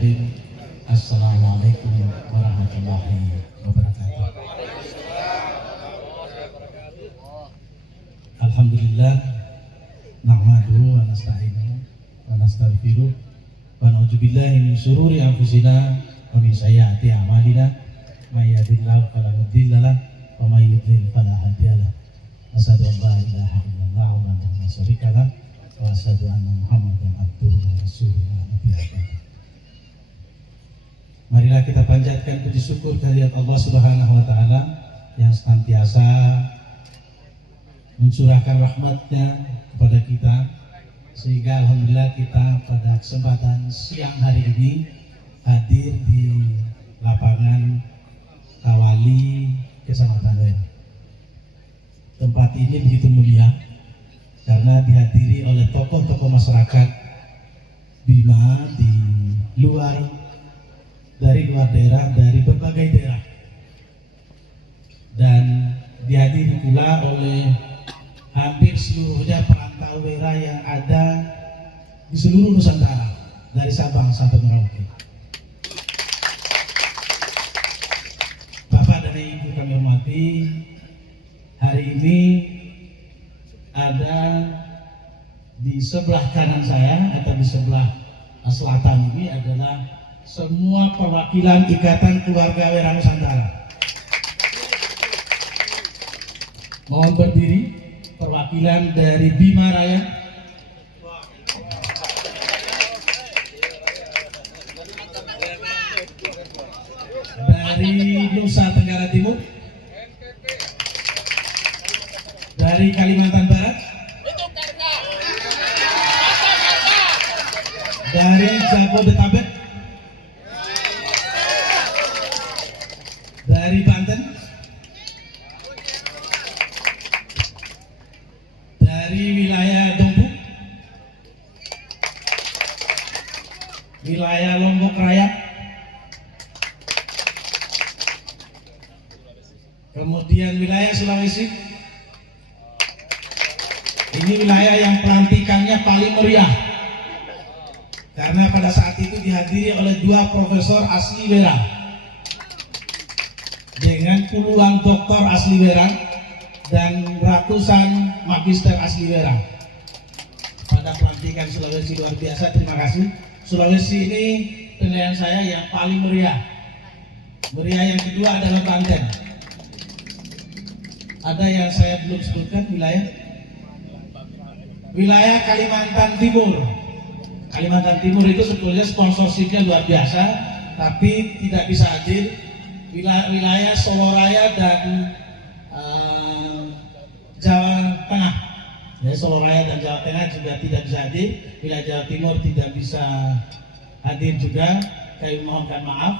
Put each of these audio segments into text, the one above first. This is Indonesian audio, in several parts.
Bismillahirrahmanirrahim. Assalamualaikum warahmatullahi wabarakatuh. Alhamdulillah, nahmaduhu wa nasta'inuhu wa nastaghfiruh wa na'udzubillahi min syururi anfusina wa min sayyiati a'malina. May yahdihillahu fala mudilla lahu wa may yudlil fala hadiya lahu. Asyhadu an la ilaha illallah wahdahu la syarika lahu wa asyhadu anna Muhammadan abduhu wa rasuluhu. Marilah kita panjatkan puji syukur kehadirat Allah Subhanahu wa taala yang senantiasa mencurahkan rahmat-Nya kepada kita, sehingga alhamdulillah kita pada kesempatan siang hari ini hadir di lapangan Kawali Kecamatan Wera. Tempat ini begitu mulia karena dihadiri oleh tokoh-tokoh masyarakat Bima dari luar daerah, dari berbagai daerah, dan dihadiri pula oleh hampir seluruhnya perantau Wera yang ada di seluruh Nusantara dari Sabang sampai Merauke. Bapak dan Ibu kami hormati, hari ini ada di sebelah kanan saya atau di sebelah selatan ini adalah semua perwakilan Ikatan Keluarga Wera Nusantara. Mohon berdiri, perwakilan dari Bima Raya, dari Nusa Tenggara Timur, dari Kalimantan Barat, dari Jabodetabek, dari Banten, dari wilayah Dompuk, wilayah Lombok Raya, kemudian wilayah Sulawesi. Ini wilayah yang pelantikannya paling meriah karena pada saat itu dihadiri oleh 2 profesor asli Wera dengan puluhan doktor asli Wera dan ratusan magister asli Wera. Pada pelantikan Sulawesi luar biasa, terima kasih. Sulawesi ini penilaian saya yang paling meriah. Meriah yang kedua adalah Banten. Ada yang saya belum sebutkan wilayah Kalimantan Timur. Kalimantan Timur itu sebetulnya sponsorshipnya luar biasa, tapi tidak bisa hadir. Wilayah Solo Raya dan Jawa Tengah, ya, Solo Raya dan Jawa Tengah juga tidak bisa hadir. Wilayah Jawa Timur tidak bisa hadir juga, kami mohonkan maaf.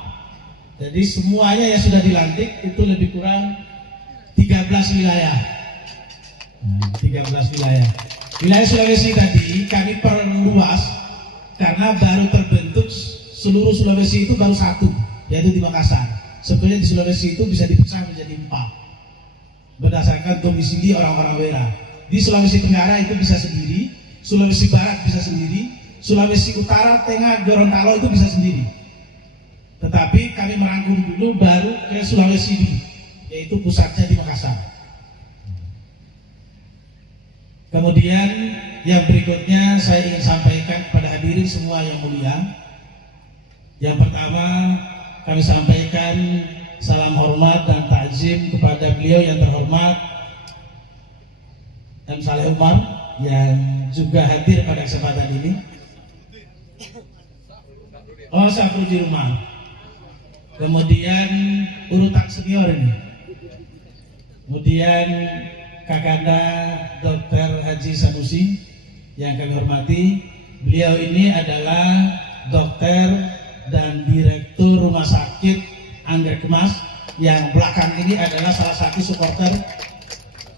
Jadi semuanya yang sudah dilantik itu lebih kurang 13 wilayah. 13 wilayah. Wilayah Sulawesi tadi kami perluas karena baru terbentuk seluruh Sulawesi itu baru 1, yaitu di Makassar. Sebenarnya di Sulawesi itu bisa dipecah menjadi 4 berdasarkan domisili orang-orang Wera. Di Sulawesi Tenggara itu bisa sendiri, Sulawesi Barat bisa sendiri, Sulawesi Utara, Tengah, Gorontalo itu bisa sendiri. Tetapi kami merangkum dulu baru ke Sulawesi ini, yaitu pusatnya di Makassar. Kemudian yang berikutnya saya ingin sampaikan kepada hadirin semua yang mulia. Yang pertama, kami sampaikan salam hormat dan takzim kepada beliau yang terhormat M. Saleh Umar yang juga hadir pada kesempatan ini. Oh, Syafru di rumah. Kemudian urutan senior ini. Kemudian Kakanda Dr. Haji Sanusi yang kami hormati. Beliau ini adalah dokter dan direktur rumah sakit Anggrek Mas yang belakang ini adalah salah satu supporter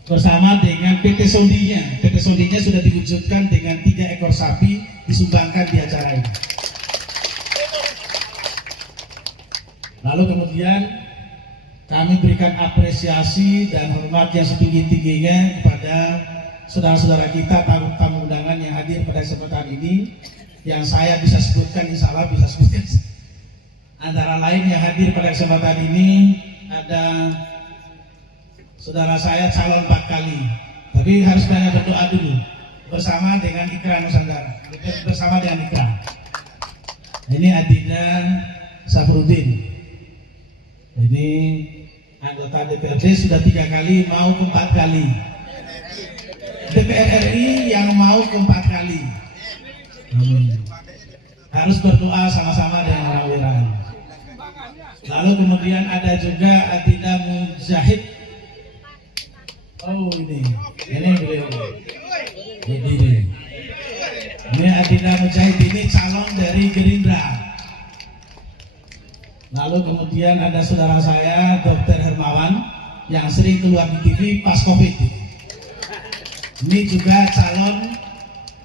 bersama dengan PT Sondinya. PT Sondinya sudah diwujudkan dengan 3 ekor sapi disumbangkan di acara ini. Lalu kemudian kami berikan apresiasi dan hormat yang setinggi-tingginya kepada saudara-saudara kita, tamu undangan yang hadir pada kesempatan ini, yang saya bisa sebutkan, insya Allah bisa sebutkan Antara lain yang hadir pada kesempatan ini ada saudara saya calon 4 kali, tapi harus banyak berdoa dulu bersama dengan Ikra Nusantara, bersama dengan Ikra. Ini Adinda Safruddin. Ini anggota DPRD sudah 3 kali, mau ke 4 kali. DPR RI yang mau ke 4 kali. Harus berdoa sama-sama dengan orang-orang. Lalu kemudian ada juga Adinda Mujahid. Oh ini beliau. Ini Adinda Mujahid, ini calon dari Gerindra. Lalu kemudian ada saudara saya Dr. Hermawan yang sering keluar di TV pas COVID. Ini juga calon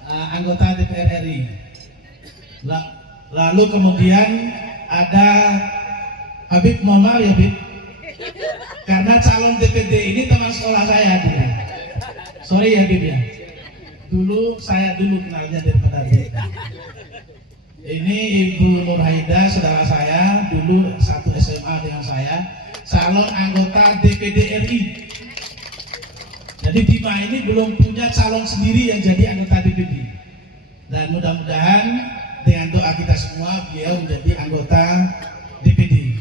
anggota DPR RI. Lalu kemudian ada Habib, mohon maaf ya Habib, karena calon DPD ini teman sekolah saya dulu. Sorry ya Habib ya. Saya dulu kenalnya daripada Habib. Ini Ibu Nurhaida, saudara saya, dulu satu SMA dengan saya, calon anggota DPD RI. Jadi Bima ini belum punya calon sendiri yang jadi anggota DPD. Dan mudah-mudahan dengan doa kita semua beliau menjadi anggota DPD.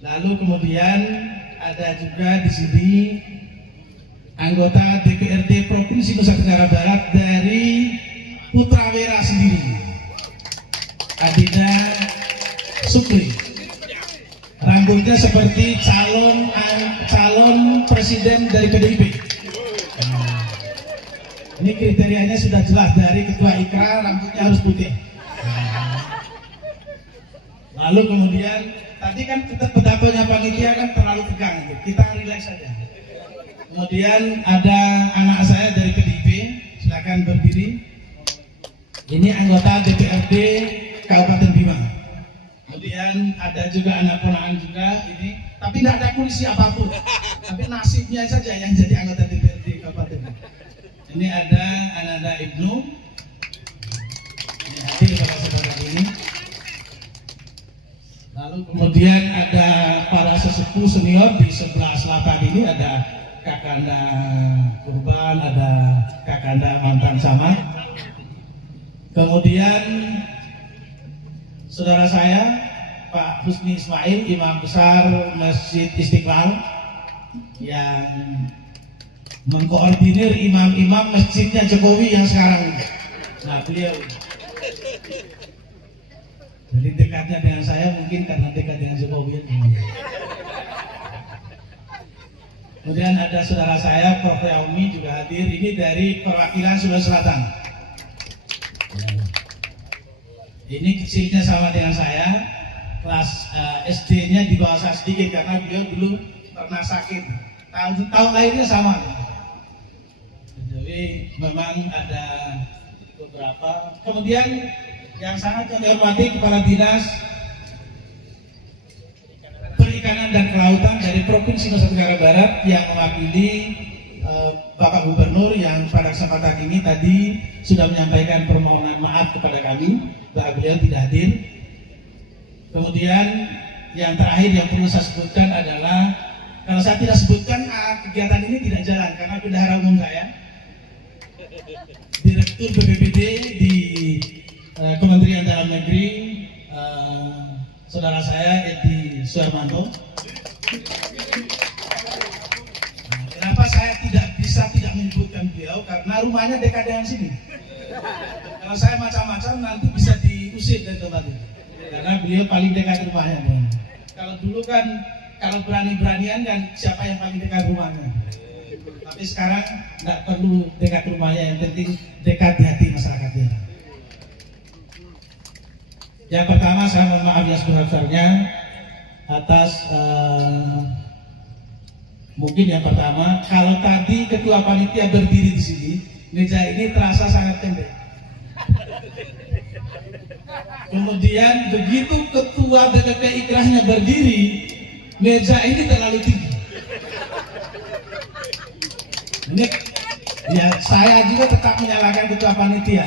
Lalu kemudian ada juga di sini anggota DPRD Provinsi Nusa Tenggara Barat dari Putra Wera sendiri, Adinda Supri. Rambutnya seperti calon presiden dari PDIP. Ini kriterianya sudah jelas, dari Ketua Ikra rambutnya harus putih. Lalu kemudian tadi kan pedatonya panitia kan terlalu tegang, kita relax saja. Kemudian ada anak saya dari PDIP, silakan berdiri. Ini anggota DPRD Kabupaten Bima. Kemudian ada juga anak ponakan juga ini, tapi tidak ada polisi apapun, tapi nasibnya saja yang jadi anggota DPRD Kabupaten Bima. Ini ada Ananda Ibnu, ini hadir pada saudara ini. Lalu kemudian ada para sesepuh senior di sebelah selatan ini, ada Kakanda Kurban, ada Kakanda mantan Samad. Kemudian saudara saya Pak Husni Ismail, Imam Besar Masjid Istiqlal, yang mengkoordinir imam-imam masjidnya Jokowi yang sekarang ini. Nah beliau, jadi dekatnya dengan saya mungkin karena dekat dengan Jokowi. Kemudian ada saudara saya Prof. Yaumi juga hadir, ini dari perwakilan Sulawesi Selatan. Ini kecilnya sama dengan saya, kelas SD-nya di bawah saya sedikit karena beliau dulu pernah sakit. Tahun lahirnya sama. Jadi memang ada beberapa. Kemudian yang sangat kami hormati Kepala Dinas Perikanan dan Kelautan dari Provinsi Nusa Tenggara Barat yang mewakili Bapak Gubernur yang pada kesempatan ini tadi sudah menyampaikan permohonan maaf kepada kami bahwa beliau tidak hadir. Kemudian yang terakhir yang perlu saya sebutkan adalah, kalau saya tidak sebutkan kegiatan ini tidak jalan karena bendahara umum saya, Direktur BPBD di Kementerian Dalam Negeri, saudara saya Edi Suhermanto. Kenapa saya tidak menyebutkan beliau? Karena rumahnya dekat dengan sini. Kalau saya macam-macam nanti bisa diusir dari tempat ini. Karena beliau paling dekat rumahnya. Kalau dulu kan, kalau berani-beranian kan siapa yang paling dekat rumahnya. Tapi sekarang tidak perlu dekat rumahnya, yang penting dekat di hati masyarakatnya. Yang pertama saya mohon maaf yang sebesar-besarnya atas mungkin yang pertama, kalau tadi ketua panitia berdiri di sini, meja ini terasa sangat pendek. Kemudian begitu ketua DPP Ikrahnya berdiri, meja ini terlalu tinggi. Ini ya saya juga tetap menyalahkan ketua panitia.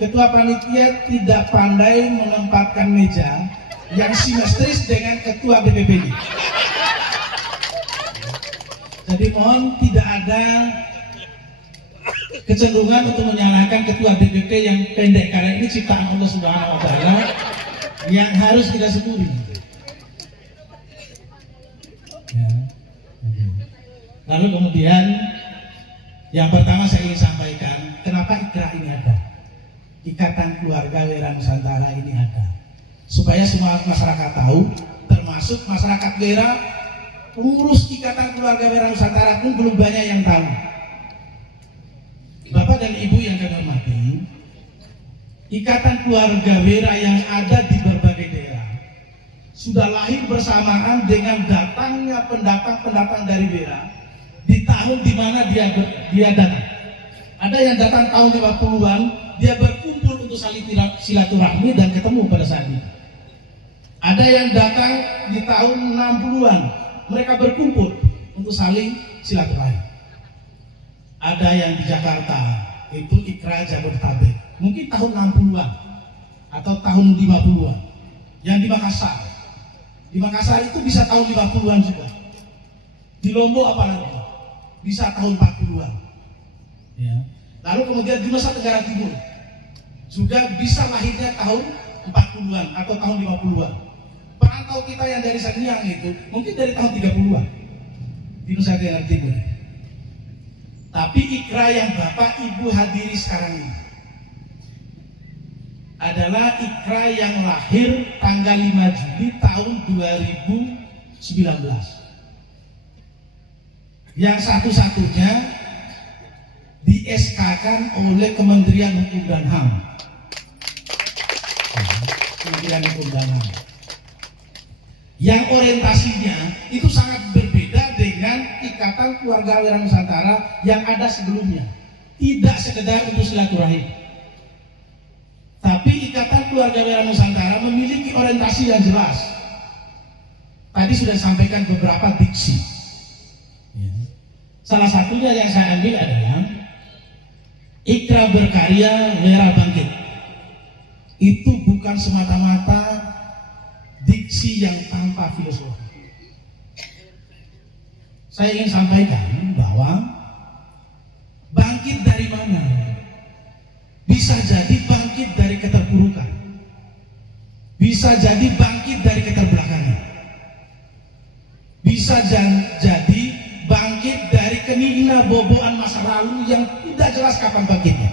ketua panitia tidak pandai menempatkan meja yang simetris dengan ketua BPPD. Jadi mohon tidak ada kecenderungan untuk menyalahkan ketua DPP yang pendek, karena ini ciptaan Allah Subhanahu wa Ta'ala yang harus kita syukuri. Ya. Lalu kemudian yang pertama saya ingin sampaikan, kenapa IKRA ini ada? Ikatan Keluarga Wira Nusantara ini ada, supaya semua masyarakat tahu, termasuk masyarakat Wira, pengurus Ikatan Keluarga Wira Nusantara pun belum banyak yang tahu. Bapak dan Ibu yang kami hormati, Ikatan Keluarga Wira yang ada di berbagai daerah sudah lahir bersamaan dengan datangnya pendatang-pendatang dari Wira di tahun di mana dia datang. Ada yang datang tahun 50-an, dia berkumpul untuk saling silaturahmi dan ketemu pada saat itu. Ada yang datang di tahun 60-an, mereka berkumpul untuk saling silaturahmi. Ada yang di Jakarta, itu IKRA Jabodetabek, mungkin tahun 60-an atau tahun 50-an. Yang di Makassar itu bisa tahun 50-an juga. Di Lombok apalagi, bisa tahun 40-an. Ya. Lalu kemudian di Nusa Tenggara Timur juga bisa lahirnya tahun 40-an atau tahun 50-an. Perantau kita yang dari Sanyang itu mungkin dari tahun 30-an di Nusa Tenggara Timur. Tapi IKRA yang Bapak Ibu hadiri sekarang ini adalah IKRA yang lahir tanggal 5 Juli tahun 2019. Yang satu-satunya di SK-kan oleh Kementerian Hukum dan HAM. Kementerian Hukum dan HAM. Yang orientasinya itu sangat berbeda dengan Ikatan Keluarga Wira Nusantara yang ada sebelumnya. Tidak sekedar untuk silaturahim, tapi Ikatan Keluarga Wira Nusantara memiliki orientasi yang jelas. Tadi sudah disampaikan beberapa diksi. Salah satunya yang saya ambil adalah IKRA berkarya, Wira bangkit. Itu bukan semata-mata diksi yang tanpa filosofi. Saya ingin sampaikan bahwa bangkit dari mana? Bisa jadi bangkit dari keterpurukan, bisa jadi bangkit dari keterbelakangan, bisa jadi bangkit dari kenina-boboan masa lalu yang tidak jelas kapan bangkitnya.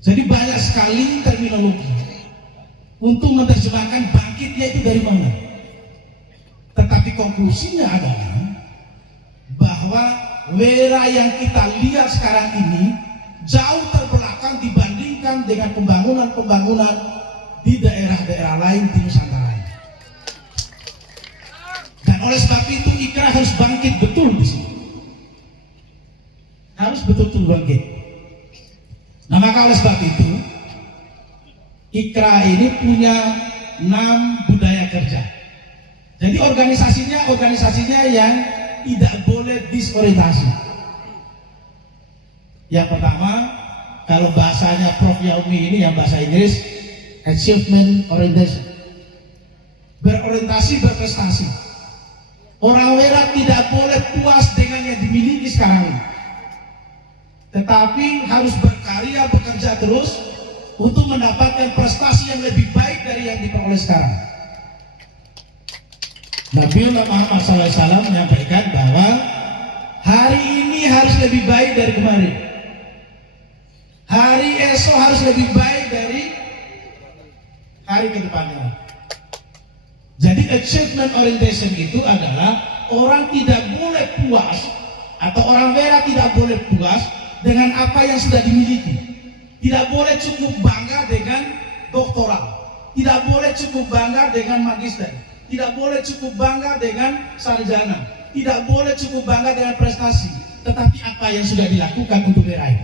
Jadi banyak sekali terminologi untuk menerjemahkan bangkitnya itu dari mana. Tetapi konklusinya adalah bahwa Wira yang kita lihat sekarang ini jauh terbelakang dibandingkan dengan pembangunan-pembangunan di daerah-daerah lain di Nusantara. Dan oleh sebab itu IKRA harus bangkit betul di sini. Harus betul-betul bangkit. Nah, maka oleh sebab itu IKRA ini punya 6 budaya kerja. Jadi organisasinya yang tidak boleh disorientasi. Yang pertama, kalau bahasanya Prof. Yaumi ini yang bahasa Inggris, achievement orientation. Berorientasi, berprestasi. Orang Wira tidak boleh puas dengan yang dimiliki sekarang ini, tetapi harus berkarya, bekerja terus untuk mendapatkan prestasi yang lebih baik dari yang diperoleh sekarang. Nabi Muhammad SAW menyampaikan bahwa hari ini harus lebih baik dari kemarin, hari esok harus lebih baik dari hari ke depannya. Jadi achievement orientation itu adalah orang tidak boleh puas, atau orang Wira tidak boleh puas dengan apa yang sudah dimiliki. Tidak boleh cukup bangga dengan doktoral, tidak boleh cukup bangga dengan magister, tidak boleh cukup bangga dengan sarjana, tidak boleh cukup bangga dengan prestasi, tetapi apa yang sudah dilakukan untuk meraih.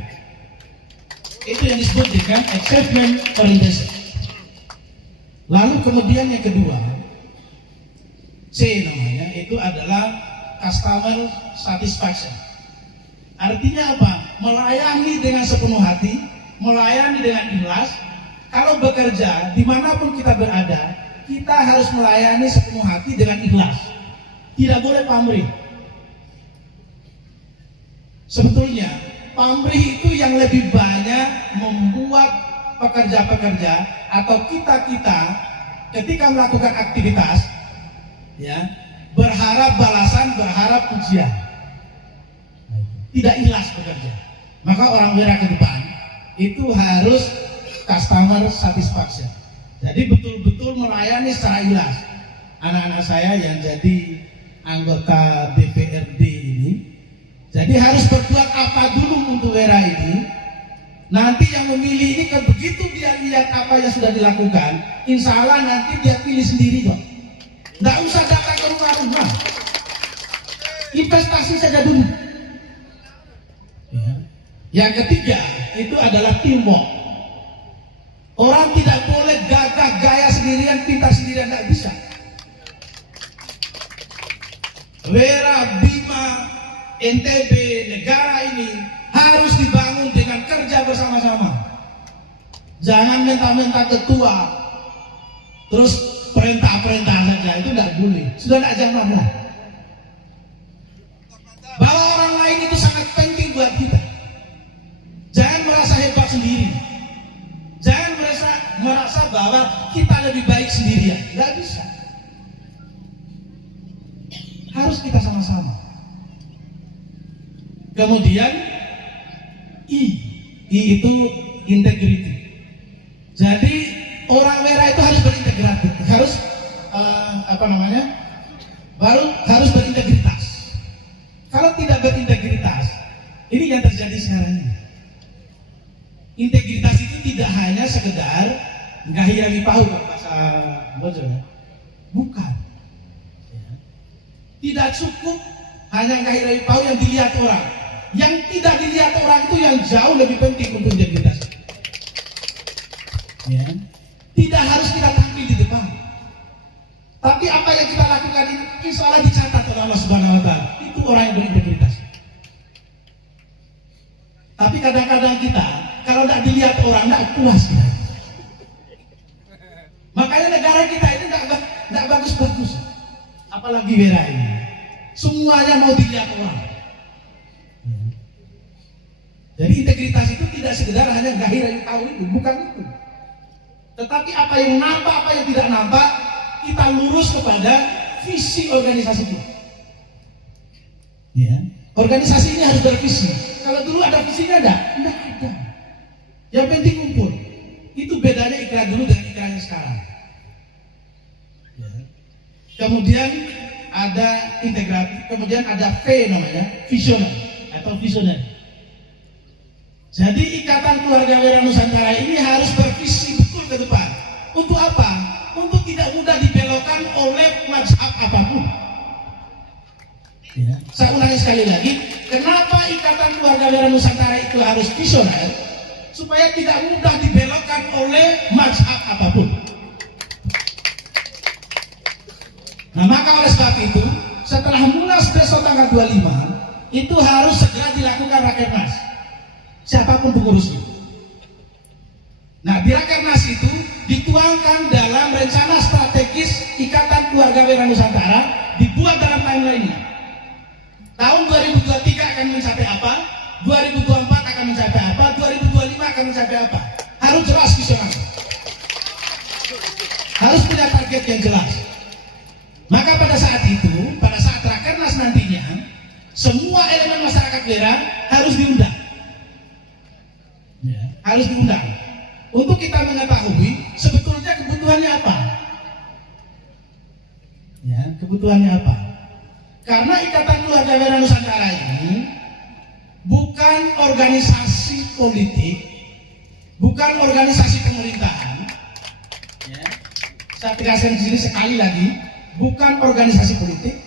Itu yang disebut dengan achievement orientation. Lalu kemudian yang kedua, C namanya, itu adalah customer satisfaction. Artinya apa? Melayani dengan sepenuh hati, melayani dengan ikhlas. Kalau bekerja, dimanapun kita berada, kita harus melayani sepenuh hati dengan ikhlas. Tidak boleh pamrih. Sebetulnya, pamrih itu yang lebih banyak membuat pekerja-pekerja atau kita-kita ketika melakukan aktivitas, ya, berharap balasan, berharap pujian, tidak ikhlas bekerja. Maka orang wira ke depan itu harus customer satisfaction. Jadi betul-betul melayani secara ikhlas. Anak-anak saya yang jadi anggota DPRD ini, jadi harus berbuat apa dulu untuk wira ini. Nanti yang memilih ini kan begitu dia lihat apa yang sudah dilakukan, insya Allah nanti dia pilih sendiri kok. Nggak usah datang ke rumah-rumah, investasi saja dulu. Yang ketiga itu adalah teamwork. Orang tidak boleh gagah gaya sendirian, pintar sendirian, nggak bisa. Wira, Bima, NTB, negara ini harus dibangun dengan kerja bersama-sama. Jangan minta-minta ketua, terus perintah-perintah saja, itu tidak boleh. Sudah tidak zamannya. Bahwa orang lain itu sangat penting buat kita. Jangan merasa hebat sendiri. Jangan merasa bahwa kita lebih baik sendirian. Tidak bisa. Harus kita sama-sama. Kemudian I itu integrity. Jadi orang wira itu harus berintegrasi, harus harus berintegritas. Kalau tidak berintegritas, ini yang terjadi sekarang ini. Integritas itu tidak hanya sekedar ngahirangi pahu bahasa Bojo, bukan. Tidak cukup hanya ngahirangi pahu yang dilihat orang. Yang tidak dilihat orang itu yang jauh lebih penting untuk integritas. Ya. Tidak harus kita tampil di depan, tapi apa yang kita lakukan ini insya Allah dicatat oleh Allah Subhanahu Wa Taala. Itu orang yang berintegritas. Tapi kadang-kadang kita kalau tidak dilihat orang tidak puas kita. Makanya negara kita ini tidak bagus-bagus, apalagi wira ini. Semuanya mau dilihat orang. Jadi integritas itu tidak sekedar hanya gahir yang tahu itu, bukan itu. Tetapi apa yang nampak, apa yang tidak nampak, kita lurus kepada visi organisasi itu. Ya. Organisasi ini harus bervisi. Kalau dulu ada visinya enggak ada. Yang penting kumpul. Itu bedanya ikrar dulu dengan ikrar yang sekarang. Ya. Kemudian ada integratif, kemudian ada V namanya, visioner atau visioner. Jadi ikatan keluarga wira Nusantara ini harus bervisi betul ke depan. Untuk apa? Untuk tidak mudah dibelokkan oleh mazhab apapun. Ya. Saya ulangi sekali lagi, kenapa ikatan keluarga wira Nusantara itu harus visioner? Supaya tidak mudah dibelokkan oleh mazhab apapun. Nah, maka oleh sebab itu, setelah Munas besok tanggal 25, itu harus segera dilakukan rakernas. Siapapun pengurusnya. Nah, di rakernas itu dituangkan dalam rencana strategis ikatan keluarga wira Nusantara, dibuat dalam timeline-nya. Tahun 2023 akan mencapai apa? 2024 akan mencapai apa? 2025 akan mencapai apa? Harus jelas visioner. Harus punya target yang jelas. Maka pada saat itu, pada saat rakernas nantinya, semua elemen masyarakat wira harus diundang. Ya, harus diundang. Untuk kita mengetahui sebetulnya kebutuhannya apa. Ya, kebutuhannya apa? Karena ikatan keluarga wira Nusantara ini bukan organisasi politik, bukan organisasi pemerintahan. Ya. Saya tegaskan di sini sekali lagi, bukan organisasi politik,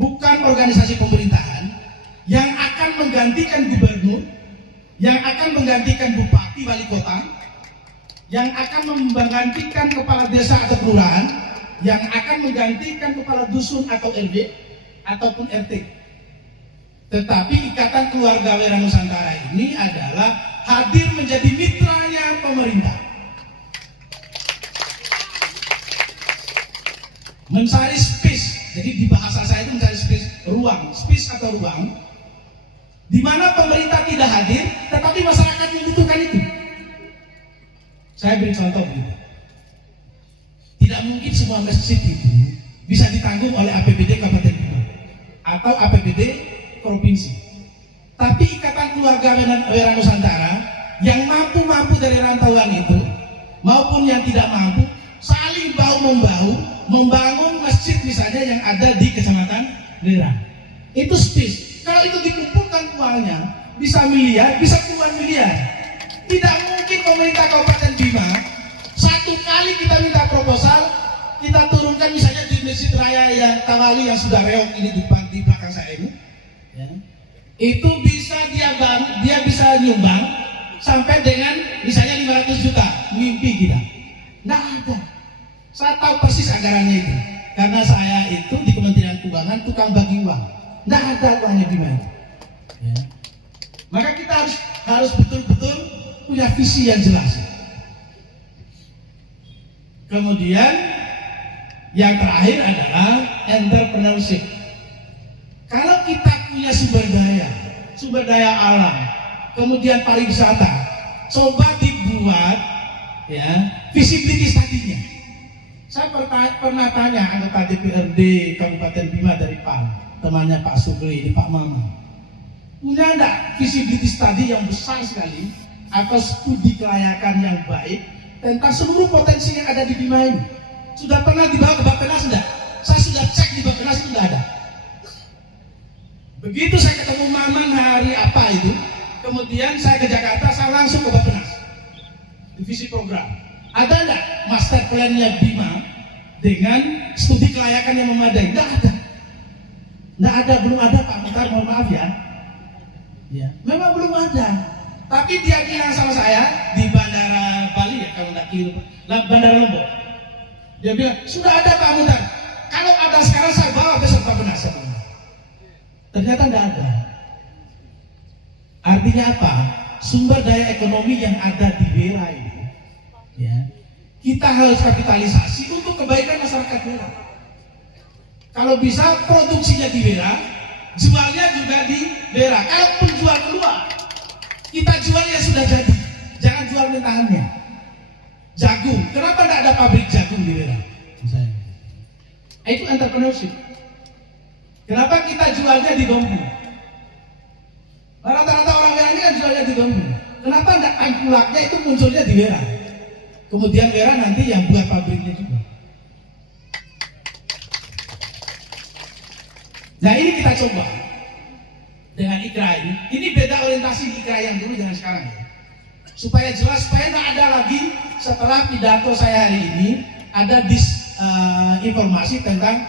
bukan organisasi pemerintahan yang akan menggantikan gubernur, yang akan menggantikan bupati wali kota, yang akan menggantikan kepala desa atau kelurahan, yang akan menggantikan kepala dusun atau RW ataupun RT. Tetapi Ikatan Keluarga Wira Nusantara ini adalah hadir menjadi mitranya pemerintah, mencari space. Jadi di bahasa saya itu mencari space, ruang, space atau ruang di mana pemerintah tidak hadir, tetapi masyarakat membutuhkan itu. Saya beri contoh begini. Tidak mungkin semua masjid itu bisa ditanggung oleh APBD Kabupaten Bima atau APBD provinsi. Tapi Ikatan Keluarga Wira Nusantara yang mampu-mampu dari rantauan itu maupun yang tidak mampu saling bahu-membahu membangun masjid misalnya yang ada di Kecamatan Wira. Itu space. Kalau itu dikumpulkan uangnya bisa miliar, bisa puluhan miliar. Tidak mungkin pemerintah Kabupaten Bima satu kali kita minta proposal, kita turunkan misalnya di Masjid Raya yang Tawali yang sudah reok ini di belakang saya ini, ya, itu bisa dia bisa nyumbang sampai dengan misalnya 500 juta, mimpi kita. Nggak ada. Saya tahu persis anggarannya itu, karena saya itu di Kementerian Keuangan tukang bagi uang. Nggak ada uangnya di mana. Ya. Maka kita harus betul-betul punya visi yang jelas. Kemudian yang terakhir adalah entrepreneurship. Kalau kita punya sumber daya alam, kemudian pariwisata, coba dibuat ya visibility study-nya. Saya pernah tanya anggota DPRD Kabupaten Bima dari PAN, temannya Pak Sugri, ini Pak Mama, punya enggak visibility study yang besar sekali atau studi kelayakan yang baik tentang seluruh potensi yang ada di Bima ini? Sudah pernah dibawa ke Bappenas enggak? Saya sudah cek di Bappenas itu enggak ada. Begitu saya ketemu Mamang hari apa itu, kemudian saya ke Jakarta, saya langsung ke Bappenas, divisi program. Ada enggak master plan-nya Bima dengan studi kelayakan yang memadai? Enggak ada. Enggak ada, belum ada Pak Mukhtar, mohon maaf ya. Ya, memang belum ada. Tapi dia bilang sama saya di Bandara Bali ya, kalau enggak kira, Bandara Lombok. Dia bilang, sudah ada Pak Mukhtar. Kalau ada sekarang saya bawa besok Pak Benas. Ternyata enggak ada. Artinya apa? Sumber daya ekonomi yang ada di Wira ini, ya, kita harus kapitalisasi untuk kebaikan masyarakat Wira. Kalau bisa produksinya di Wira, jualnya juga di Wira. Kalau penjual keluar, kita jual yang sudah jadi, jangan jual mentahannya. Jagung, kenapa tidak ada pabrik jagung di Wira? Misalnya, itu entrepreneurship. Kenapa kita jualnya di Dompu? Rata-rata orang Wira ini kan jualnya di Dompu. Kenapa tidak angkulaknya itu munculnya di Wira? Kemudian Wira nanti yang buat pabriknya juga. Nah ini kita coba dengan IKRA ini. Ini beda orientasi IKRA yang dulu dengan sekarang ya. Supaya jelas, supaya tidak ada lagi setelah pidato saya hari ini ada informasi tentang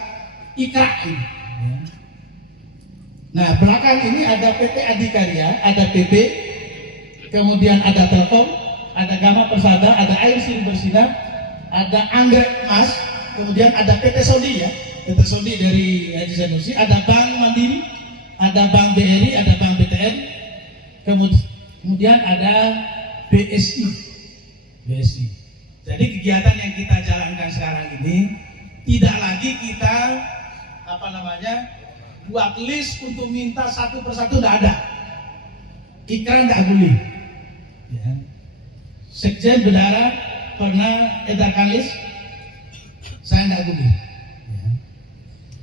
IKRA ini. Nah belakang ini ada PT Adikarya, ada PP, kemudian ada Telkom, ada Gama Persada, ada Air Sini Bersinar, ada Anggrek Mas, kemudian ada PT Sodi ya, PT Sodi dari Haji Sanusi, ada Bank Mandiri, ada Bank BRI, ada Bank BTN, kemudian ada BSI. Jadi kegiatan yang kita jalankan sekarang ini tidak lagi kita buat list untuk minta satu persatu, tidak ada. IKRA tidak boleh. Ya. Sekjen Bendara pernah edarkan list, saya tidak boleh. Ya.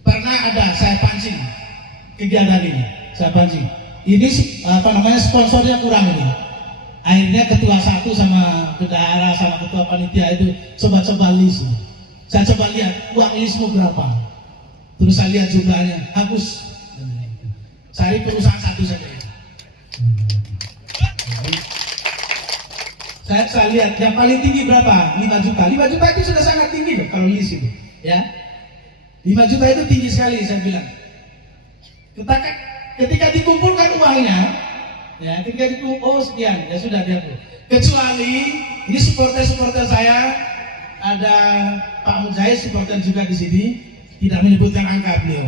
Pernah ada saya pancing kegiatan ini, saya pancing. Ini sponsornya kurang ini. Akhirnya ketua satu sama bendahara sama ketua panitia itu coba list. Saya coba lihat uang listmu berapa. Terus saya lihat jumlahnya, hapus. Cari perusahaan satu saja. Saya lihat yang paling tinggi berapa? 5 juta. 5 juta itu sudah sangat tinggi loh kalau list itu. Ya. 5 juta itu tinggi sekali saya bilang. Ketika dikumpulkan uangnya, ya, ketika dikumpul, oh sekian, ya sudah dia tuh. Kecuali ini supporter saya, ada Pak Mujahid supporter juga di sini, tidak menyebutkan angka beliau.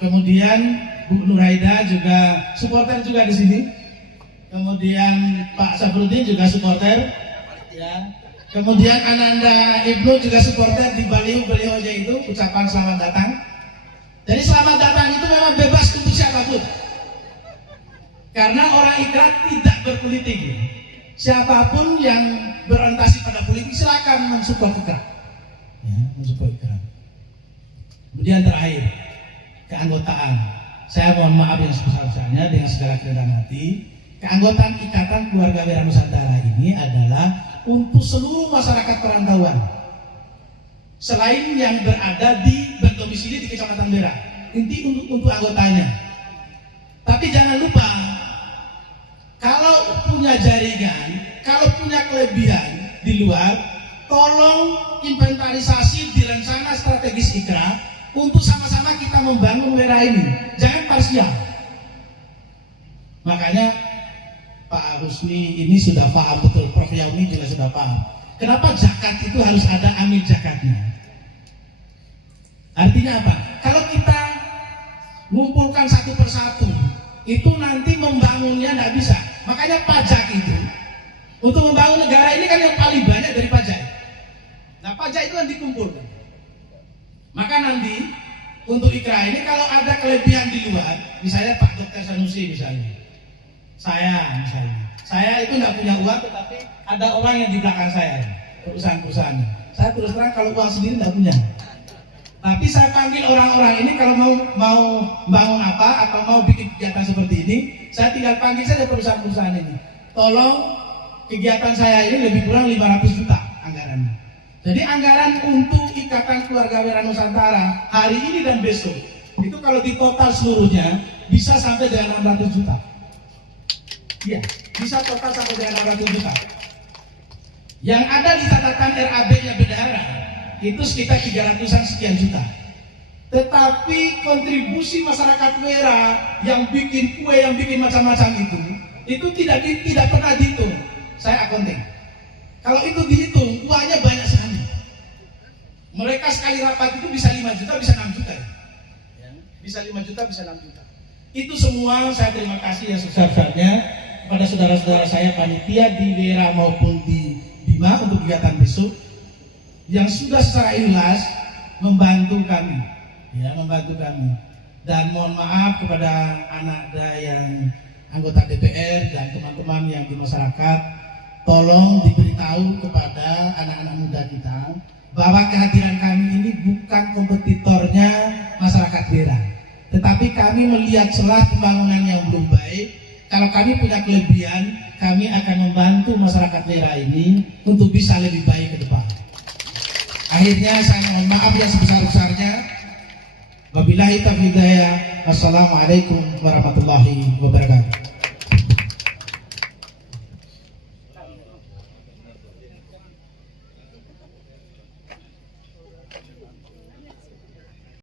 Kemudian Bu Nuraida juga supporter juga di sini. Kemudian Pak Sabrudin juga supporter. Ya. Kemudian Ananda Ibnu juga supporter di baliho-balihonya itu ucapan selamat datang. Jadi selamat datang itu memang bebas untuk siapapun. Karena orang Ikrar tidak berpolitik. Siapapun yang berorientasi pada politik silakan mensupport Ikrar. Ya, mensupport Ikrar. Kemudian terakhir, keanggotaan. Saya mohon maaf yang sebesar-besarnya dengan segala kerendahan hati. Keanggotaan Ikatan Keluarga Wira Nusantara ini adalah untuk seluruh masyarakat perantauan, selain yang berada berdomisili di Kecamatan Wira. Inti untuk anggotanya. Tapi jangan lupa, kalau punya jaringan, kalau punya kelebihan di luar, tolong inventarisasi di rencana strategis Ikrar untuk sama-sama kita membangun Wira ini. Jangan parsial. Makanya Pak Rusmi ini sudah paham betul, Prof. Yaumi juga sudah paham. Kenapa zakat itu harus ada amil zakatnya? Artinya apa? Kalau kita ngumpulkan satu persatu, itu nanti membangunnya tidak bisa. Makanya pajak itu, untuk membangun negara ini kan yang paling banyak dari pajak. Nah, pajak itu kan dikumpulkan. Maka nanti untuk Ikrar ini kalau ada kelebihan di luar, misalnya Pak Dr. Sanusi misalnya, saya itu nggak punya uang, tetapi ada orang yang di belakang saya, perusahaan-perusahaan. Saya terus terang kalau uang sendiri nggak punya. Tapi saya panggil orang-orang ini kalau mau bangun apa atau mau bikin kegiatan seperti ini, saya tinggal panggil saja perusahaan-perusahaan ini. Tolong kegiatan saya ini lebih kurang 500 juta anggarannya. Jadi anggaran untuk Ikatan Keluarga Wira Nusantara hari ini dan besok itu kalau ditotal seluruhnya bisa sampai dengan 600 juta. Iya, bisa total sampai dengan 600 juta. Yang ada di catatan RAB-nya bendahara itu sekitar 300-an sekian juta. Tetapi kontribusi masyarakat Wira yang bikin kue, yang bikin macam-macam itu tidak pernah dihitung. Saya akunting. Kalau itu dihitung, uangnya banyak sekali. Mereka sekali rapat itu bisa 5 juta, bisa 6 juta. Ya. Bisa 5 juta, bisa 6 juta. Itu semua saya terima kasih yang sebesar-besarnya kepada saudara-saudara saya panitia di Wira maupun di Bima untuk kegiatan besok yang sudah secara ikhlas membantu kami, ya, membantu kami. Dan mohon maaf kepada anak yang anggota DPR dan teman-teman yang di masyarakat, tolong diberitahu kepada anak-anak muda kita bahwa kehadiran kami ini bukan kompetitornya masyarakat Wira, tetapi kami melihat celah pembangunan yang belum baik. Kalau kami punya kelebihan, kami akan membantu masyarakat Wira ini untuk bisa lebih baik ke depan. Akhirnya saya mohon maaf yang sebesar-besarnya. Wabillahi taufiq hidayah. Wassalamualaikum warahmatullahi wabarakatuh.